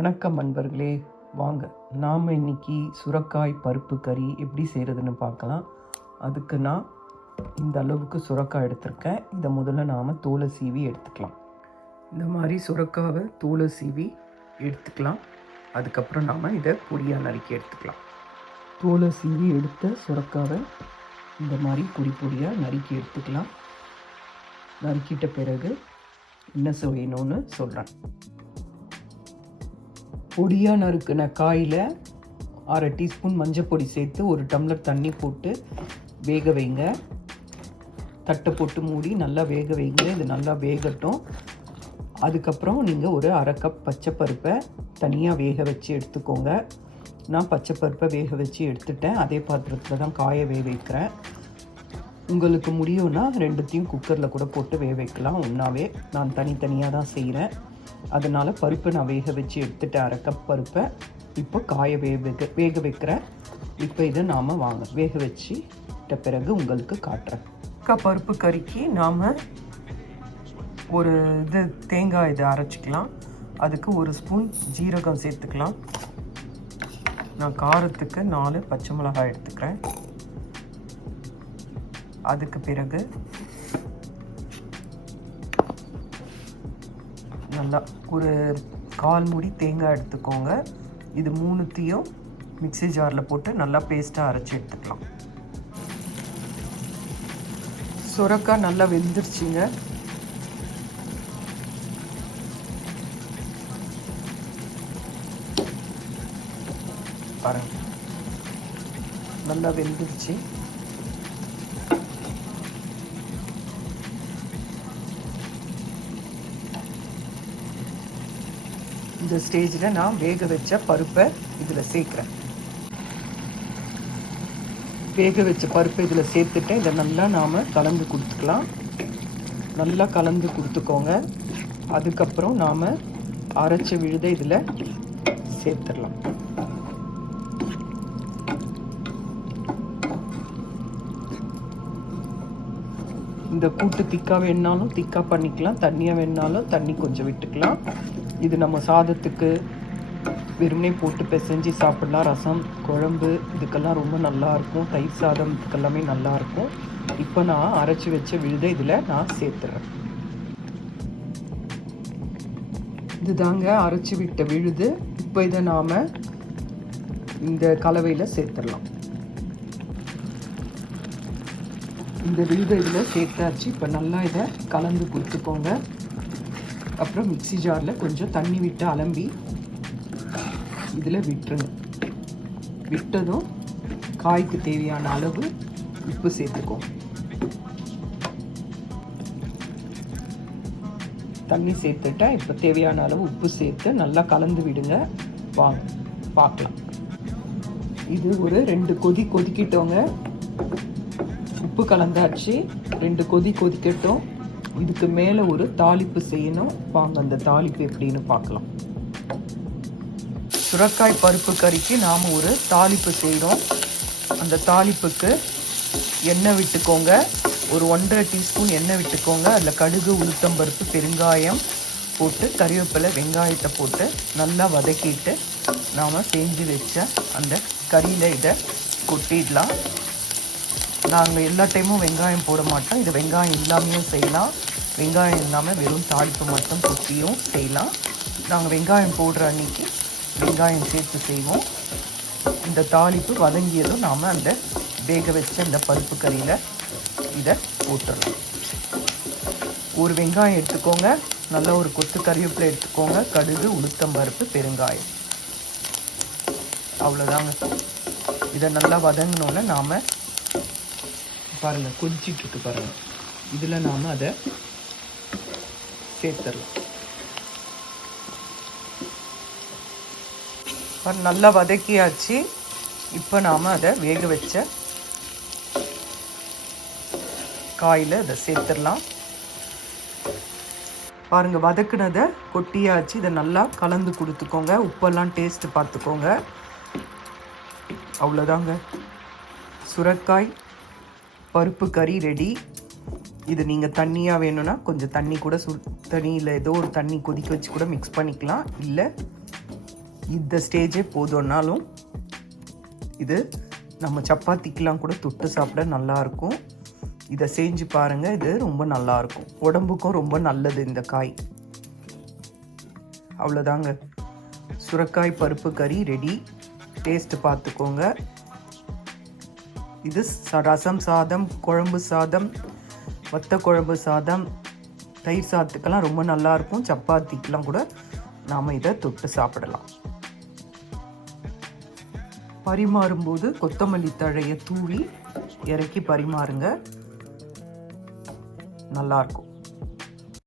வணக்கம் நண்பர்களே, வாங்க நாம் இன்னைக்கு சுரக்காய் பருப்பு கறி எப்படி செய்கிறதுன்னு பார்க்கலாம். அதுக்கு நான் இந்த அளவுக்கு சுரக்காய் எடுத்திருக்கேன். இதை முதல்ல நாம் தோலை சீவி எடுத்துக்கலாம். இந்த மாதிரி சுரக்காவை தோலை சீவி எடுத்துக்கலாம். அதுக்கப்புறம் நாம் இதை பொடியாக நறுக்கி எடுத்துக்கலாம். தோலை சீவி எடுத்த சுரக்காவை இந்த மாதிரி பொடியாக நறுக்கி எடுத்துக்கலாம். நறுக்கிட்ட பிறகு என்ன செய்யணும்னு சொல்கிறேன். பொடியாக நறுக்கின காயில் 1/2 டீஸ்பூன் மஞ்சள் பொடி சேர்த்து 1 டம்ளர் தண்ணி போட்டு வேக வைங்க. தட்டை போட்டு மூடி நல்லா வேக வைங்க. இது நல்லா வேகட்டும். அதுக்கப்புறம் நீங்கள் ஒரு 1/2 கப் பச்சை பருப்பை தனியாக வேக வச்சு எடுத்துக்கோங்க. நான் பச்சை பருப்பை வேக வச்சு எடுத்துட்டேன். அதே பாத்திரத்தில் தான் காயை வேக வைக்கிறேன். உங்களுக்கு முடியும்னா 2த்தையும் குக்கரில் கூட போட்டு வேக வைக்கலாம் ஒன்றாவே. நான் தனித்தனியாக தான் செய்கிறேன். அதனால் பருப்பை நான் வேக வச்சு எடுத்துட்டேன். 1/2 கப் பருப்பை இப்போ காயை வேக வைக்கிறேன். இப்போ இதை நாம் வேக வச்சுட்ட பிறகு உங்களுக்கு காட்டுறேன். பருப்பு கறிக்கு நாம் ஒரு தேங்காய் இதை அரைச்சிக்கலாம். அதுக்கு 1 ஸ்பூன் ஜீரகம் சேர்த்துக்கலாம். நான் காரத்துக்கு 4 பச்சை மிளகாய் எடுத்துக்கிறேன். அதுக்கு பிறகு நல்லா ஒரு 1/4 மூடி தேங்காய் எடுத்துக்கோங்க. இது 3த்தையும் மிக்ஸி ஜாரில் போட்டு நல்லா பேஸ்ட்டாக அரைச்சி எடுத்துக்கலாம். சுரக்காய் நல்லா வெந்துருச்சுங்க. பாருங்க, நல்லா வெந்துருச்சு. இந்த ஸ்டேஜில் நான் வேக வச்ச பருப்பை இதில் சேர்க்குறேன். வேக வச்ச பருப்பை இதில் சேர்த்துட்டேன். இதை நல்லா நாம் கலந்து கொடுத்துக்கலாம். நல்லா கலந்து கொடுத்துக்கோங்க. அதுக்கப்புறம் நாம் அரைச்ச விழுதை இதில் சேர்த்துடலாம். இந்த கூட்டு திக்காக வேணாலும் திக்காக பண்ணிக்கலாம். தண்ணியாக வேணாலும் தண்ணி கொஞ்சம் விட்டுக்கலாம். இது நம்ம சாதத்துக்கு வெறுமனே போட்டு பிசைஞ்சு சாப்பிடலாம். ரசம், குழம்பு இதுக்கெல்லாம் ரொம்ப நல்லாயிருக்கும். தயிர் சாதம் இதுக்கெல்லாமே நல்லாயிருக்கும். இப்போ நான் அரைச்சி வச்ச விழுதை இதில் நான் சேர்த்துறேன். இது தாங்க அரைச்சி விட்ட விழுது. இப்போ இதை நாம் இந்த கலவையில் சேர்த்துடலாம். இந்த விழுதை இதில் சேர்த்தாச்சு. இப்போ நல்லா இதை கலந்து கொடுத்துக்கோங்க. அப்புறம் மிக்ஸி ஜாரில் கொஞ்சம் தண்ணி விட்டு அலம்பி இதில் விட்டுருங்க. விட்டதும் காய்க்கு தேவையான அளவு உப்பு சேர்த்துக்கோங்க. தண்ணி சேர்த்துட்டா இப்போ தேவையான அளவு உப்பு சேர்த்து நல்லா கலந்து விடுங்க. வாங்க பார்க்கலாம். இது ஒரு 2 கொதி கொதிக்கிட்டோங்க. உப்பு கலந்தாச்சு. 2 கொதி கொதிக்கட்டும். இதுக்கு மேலே ஒரு தாளிப்பு செய்யணும். வாங்க அந்த தாளிப்பு எப்படின்னு பார்க்கலாம். சுரக்காய் பருப்பு கறிக்கு நாம் ஒரு தாளிப்பு செய்கிறோம். அந்த தாளிப்புக்கு எண்ணெய் விட்டுக்கோங்க. ஒரு 1.5 டீஸ்பூன் எண்ணெய் விட்டுக்கோங்க. அதில் கடுகு, உளுத்தம்பருப்பு, பெருங்காயம் போட்டு கறிவேப்பிலை, வெங்காயத்தை போட்டு நல்லா வதக்கிட்டு நாம் செஞ்சு வச்ச அந்த கறியில் இதை கொட்டிடலாம். நாங்கள் எல்லா டைமும் வெங்காயம் போட மாட்டோம். இது வெங்காயம் இல்லாமையும் செய்யலாம். வெங்காயம் இல்லாமல் வெறும் தாளிப்பு மட்டும் கொட்டியும் செய்யலாம். நாங்கள் வெங்காயம் போடுற அன்றைக்கி வெங்காயம் சேர்த்து செய்வோம். இந்த தாளிப்பு வதங்கியதும் நாம் அந்த வேக வச்ச இந்த பருப்பு கறியில் இதை போட்டுடலாம். ஒரு வெங்காயம் எடுத்துக்கோங்க. நல்லா ஒரு கொத்து கறிவேப்பிலை எடுத்துக்கோங்க. கடுகு, உளுத்தம்பருப்பு, பெருங்காயம், அவ்வளோதாங்க. இதை நல்லா வதங்கினோன்னே நாம் பாருங்கள் கொதிச்சிட்ருக்கு பாருங்கள். இதில் நாம் அதை சேர்த்துடலாம். நல்லா வதக்கியாச்சு. இப்போ நாம் அதை வேக வச்ச காயில் அதை சேர்த்துடலாம். பாருங்கள், வதக்குனதை கொட்டியாச்சு. இதை நல்லா கலந்து கொடுத்துக்கோங்க. உப்பெல்லாம் டேஸ்ட்டு பார்த்துக்கோங்க. அவ்வளோதாங்க, சுரக்காய் பருப்பு கறி ரெடி. இது நீங்கள் தண்ணியாக வேணும்னா கொஞ்சம் தண்ணி கூட தண்ணியில் ஏதோ ஒரு தண்ணி கொதிக்க வச்சு கூட மிக்ஸ் பண்ணிக்கலாம். இல்லை இந்த ஸ்டேஜே போதும்னாலும் இது நம்ம சப்பாத்திக்கெலாம் கூட தொட்டு சாப்பிட நல்லாயிருக்கும். இதை செஞ்சு பாருங்கள், இது ரொம்ப நல்லாயிருக்கும், உடம்புக்கும் ரொம்ப நல்லது இந்த காய். அவ்வளோதாங்க, சுரைக்காய் பருப்பு கறி ரெடி. டேஸ்ட்டு பார்த்துக்கோங்க. இது ரசம் சாதம், குழம்பு சாதம், வத்த குழம்பு சாதம், தயிர் சாதத்துக்கெல்லாம் ரொம்ப நல்லாயிருக்கும். சப்பாத்திக்கெலாம் கூட நாம் இதை தொட்டு சாப்பிடலாம். பரிமாறும்போது கொத்தமல்லி தழையை தூவி இறக்கி பரிமாறுங்க, நல்லாயிருக்கும்.